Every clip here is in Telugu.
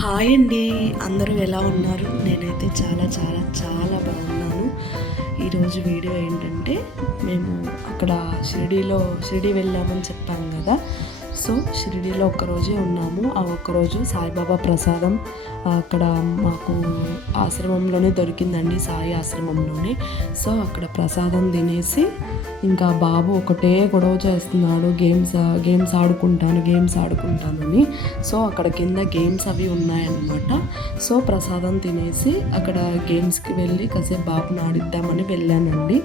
హాయ్ అండి, అందరూ ఎలా ఉన్నారు? నేనైతే చాలా చాలా చాలా బాగున్నాను. ఈరోజు వీడియో ఏంటంటే, మేము అక్కడ షిరిడి వెళ్ళామని చెప్పాం కదా. సో షిరిడీలో ఒక్కరోజే ఉన్నాము. ఆ ఒక్కరోజు సాయిబాబా ప్రసాదం అక్కడ మాకు ఆశ్రమంలోనే దొరికిందండి, సాయి ఆశ్రమంలోనే. సో అక్కడ ప్రసాదం తినేసి ఇంకా బాబు ఒకటే గొడవ చేస్తున్నాడు, గేమ్స్ ఆడుకుంటానని. సో అక్కడ కింద గేమ్స్ అవి ఉన్నాయన్నమాట. సో ప్రసాదం తినేసి అక్కడ గేమ్స్కి వెళ్ళి కాసేపు బాబుని ఆడిద్దామని వెళ్ళానండి.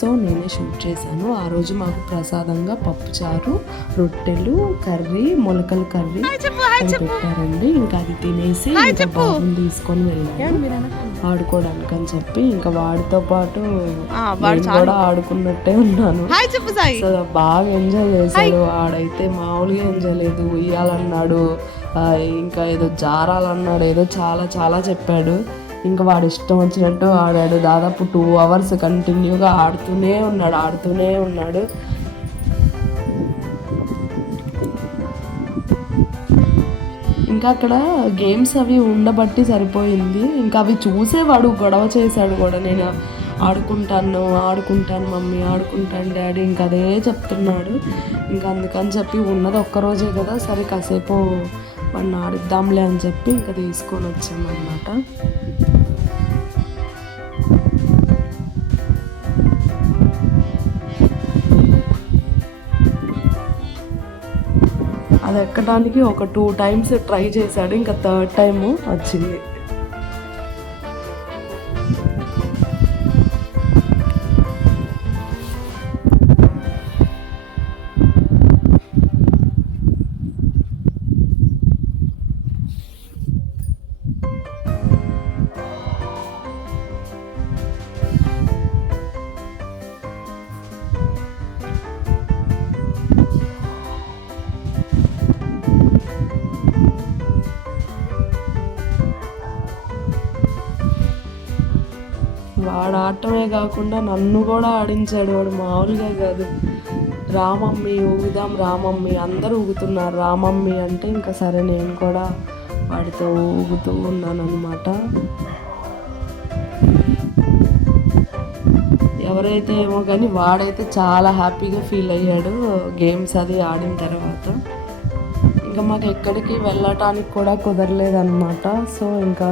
సో నేనే షూట్ చేశాను. ఆ రోజు మాకు ప్రసాదంగా పప్పుచారు, రొట్టెలు, కర్రీ, మొలకల కర్రీ పెట్టారండి. ఇంకా అది తినేసి ఇంకా బాబుని తీసుకొని వెళ్ళాను ఆడుకోవడానికి అని చెప్పి. ఇంకా వాడితో పాటు కూడా ఆడుకున్నట్టే ఉన్నాను. సో బాగా ఎంజాయ్ చేశాడు. ఆడైతే మామూలుగా ఎంజాయ్ లేదు. ఉయ్యాలన్నాడు, ఇంకా ఏదో జారాలన్నాడు, ఏదో చాలా చాలా చెప్పాడు. ఇంకా వాడు ఇష్టం వచ్చినట్టు ఆడాడు. దాదాపు 2 hours కంటిన్యూగా ఆడుతూనే ఉన్నాడు. ఇంకా అక్కడ గేమ్స్ అవి ఉండబట్టి సరిపోయింది. ఇంకా అవి చూసేవాడు గొడవ చేశాడు కూడా. నేను ఆడుకుంటాను మమ్మీ, ఆడుకుంటాను డాడీ, ఇంకా అదే చెప్తున్నాడు. ఇంకా అందుకని చెప్పి ఉన్నది ఒక్కరోజే కదా, సరే కాసేపు వాడిని ఆడిద్దాంలే అని చెప్పి ఇంకా తీసుకొని వచ్చామన్నమాట. అది ఎక్కడానికి ఒక 2 times ట్రై చేశాడు. ఇంకా 3rd time వచ్చింది. వాడు ఆడటమే కాకుండా నన్ను కూడా ఆడించాడు. వాడు మామూలుగా కాదు. రామమ్మీ ఊగుదాం, రామమ్మీ, అందరూ ఊగుతున్నారు రామమ్మీ అంటే ఇంకా సరే నేను కూడా వాడితో ఊగుతూ ఉన్నాను అనమాట. ఎవరైతే ఏమో కానీ వాడైతే చాలా హ్యాపీగా ఫీల్ అయ్యాడు గేమ్స్ అది ఆడిన తర్వాత. ఇంకా మాకు ఎక్కడికి వెళ్ళటానికి కూడా కుదరలేదన్నమాట. సో ఇంకా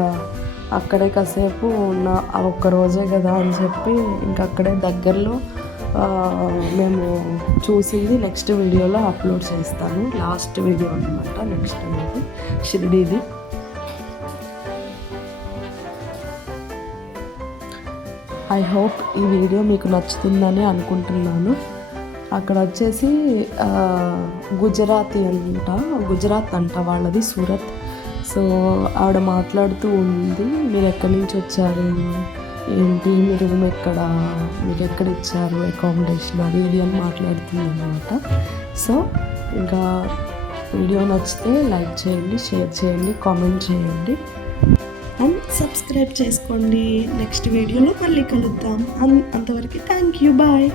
అక్కడే కాసేపు ఉన్న ఒక్కరోజే కదా అని చెప్పి ఇంకా అక్కడే దగ్గరలో మేము చూసింది నెక్స్ట్ వీడియోలో అప్లోడ్ చేస్తాను. లాస్ట్ వీడియో అనమాట నెక్స్ట్ అనేది షిరిడీది. ఐ హోప్ ఈ వీడియో మీకు నచ్చుతుందని అనుకుంటున్నాను. అక్కడ వచ్చేసి గుజరాత్ అంట వాళ్ళది, సూరత్. సో ఆవిడ మాట్లాడుతూ ఉంది, మీరు ఎక్కడి నుంచి వచ్చారు, ఏంటి, మీ రూమ్ ఎక్కడ, మీకు ఎక్కడ ఇచ్చారు అకామిడేషన్, అది ఇది అని మాట్లాడుతుంది అన్నమాట. సో ఇంకా వీడియో నచ్చితే లైక్ చేయండి, షేర్ చేయండి, కామెంట్ చేయండి అండ్ సబ్స్క్రైబ్ చేసుకోండి. నెక్స్ట్ వీడియోలో మళ్ళీ కలుద్దాం. అంతవరకు థ్యాంక్ యూ, బాయ్.